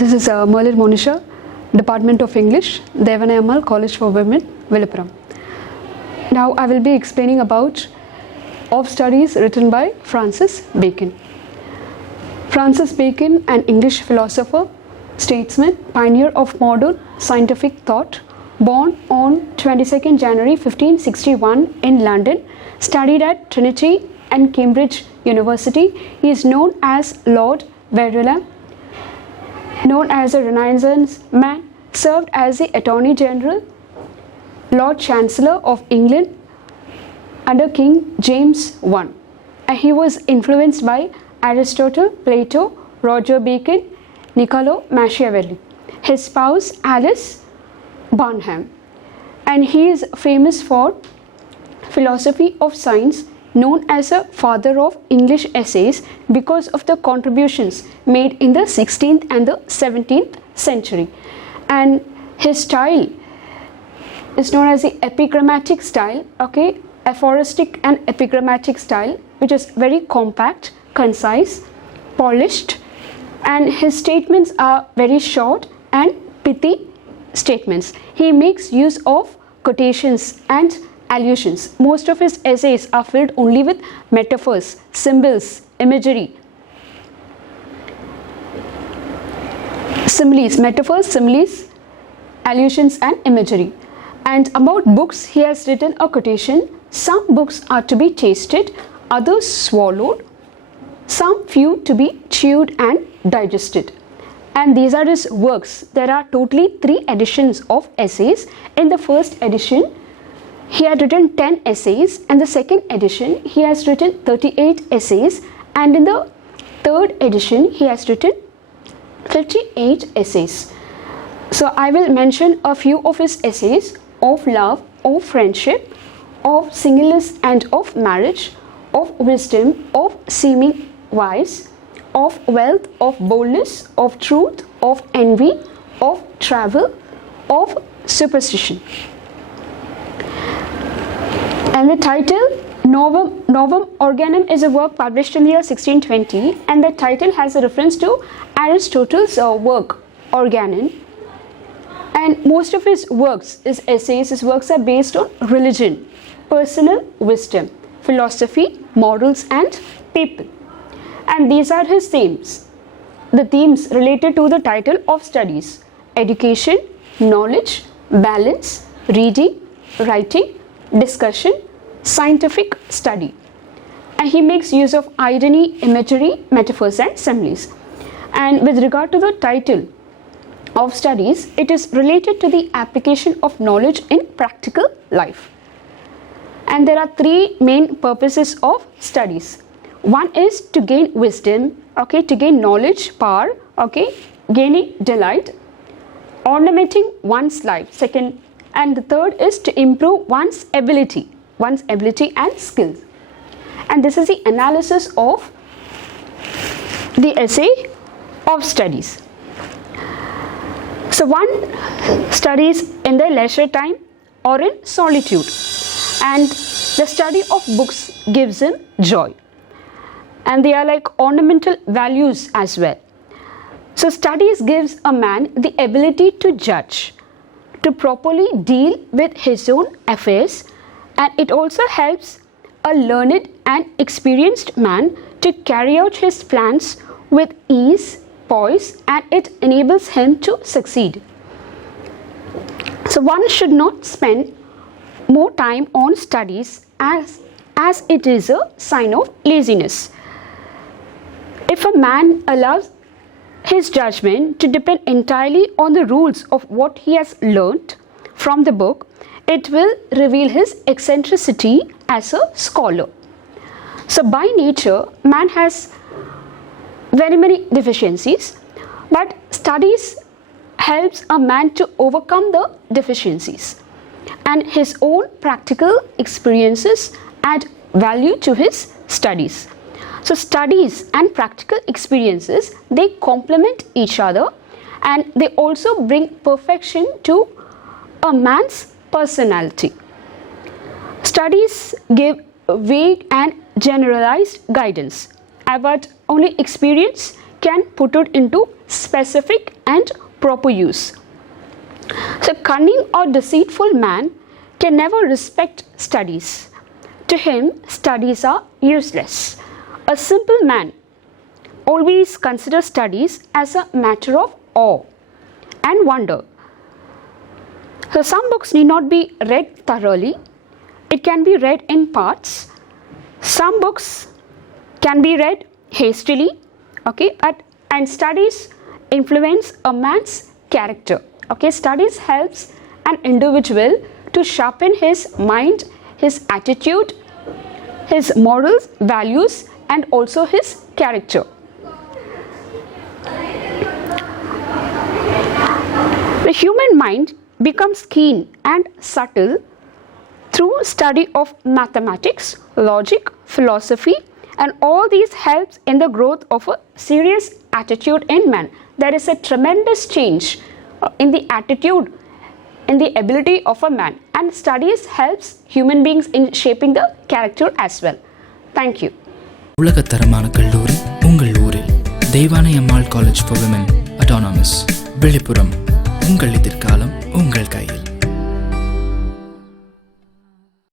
This is V.Merlin Monisha, Department of English, Theivanai Ammal, College for Women, Villupuram. Now I will be explaining about Of Studies written by Francis Bacon. Francis Bacon, an English philosopher, statesman, pioneer of modern scientific thought, born on 22nd January 1561 in London, studied at Trinity and Cambridge University. He is known as Lord Verulam, known as a Renaissance man, served as the Attorney General, Lord Chancellor of England under King James I. And he was influenced by Aristotle, Plato, Roger Bacon, Niccolo Machiavelli, his spouse Alice Barnham. And he is famous for philosophy of science, known as a father of English essays because of the contributions made in the 16th and the 17th century. And his style is known as the epigrammatic style, aphoristic and epigrammatic style, which is very compact, concise, polished, and his statements are very short and pithy statements. He makes use of quotations and allusions. Most of his essays are filled only with metaphors, symbols, imagery, similes, allusions and imagery. And about books, he has written a quotation: some books are to be tasted, others swallowed, some few to be chewed and digested. And these are his works. There are totally 3 editions of essays. In the first edition, he had written 10 essays, and the second edition he has written 38 essays, and in the third edition he has written 58 essays. So I will mention a few of his essays: of love, of friendship, of singleness and of marriage, of wisdom, of seeming wise, of wealth, of boldness, of truth, of envy, of travel, of superstition. And the title Novum Organum is a work published in the year 1620, and the title has a reference to Aristotle's work Organon. And most of his works, his essays, his works are based on religion, personal wisdom, philosophy, morals and people. And these are his themes. The themes related to the title of studies: education, knowledge, balance, reading, writing, discussion, scientific study. And he makes use of irony, imagery, metaphors and similes. And with regard to the title of studies, it is related to the application of knowledge in practical life. And there are 3 main purposes of studies. One is to gain wisdom, to gain knowledge, power, gaining delight, ornamenting one's life, second, and the third is to improve one's ability and skills. And this is the analysis of the essay of studies. So one studies in their leisure time or in solitude, and the study of books gives him joy, and they are like ornamental values as well. So studies gives a man the ability to judge, to properly deal with his own affairs, and it also helps a learned and experienced man to carry out his plans with ease, poise, and it enables him to succeed. So one should not spend more time on studies as it is a sign of laziness. If a man allows his judgment to depend entirely on the rules of what he has learnt from the book, it will reveal his eccentricity as a scholar. So by nature, man has very many deficiencies, but studies helps a man to overcome the deficiencies, and his own practical experiences add value to his studies. So studies and practical experiences, they complement each other, and they also bring perfection to a man's personality. Studies give vague and generalized guidance, but only experience can put it into specific and proper use. So cunning or deceitful man can never respect studies. To him, studies are useless. A simple man always considers studies as a matter of awe and wonder. So some books need not be read thoroughly. It can be read in parts. Some books can be read hastily, okay, and studies influence a man's character. Okay, studies helps an individual to sharpen his mind, his attitude, his morals, values, and also his character. The human mind becomes keen and subtle through study of mathematics, logic, philosophy, and all these helps in the growth of a serious attitude in man. There is a tremendous change in the attitude, in the ability of a man, and studies helps human beings in shaping the character as well. Thank you. உலகத்தரமான கல்லூரி உங்கள் ஊரில் Deivanai Ammal college for women autonomous Villupuram. உங்கள் எதிர்காலம் உங்கள் கையில்.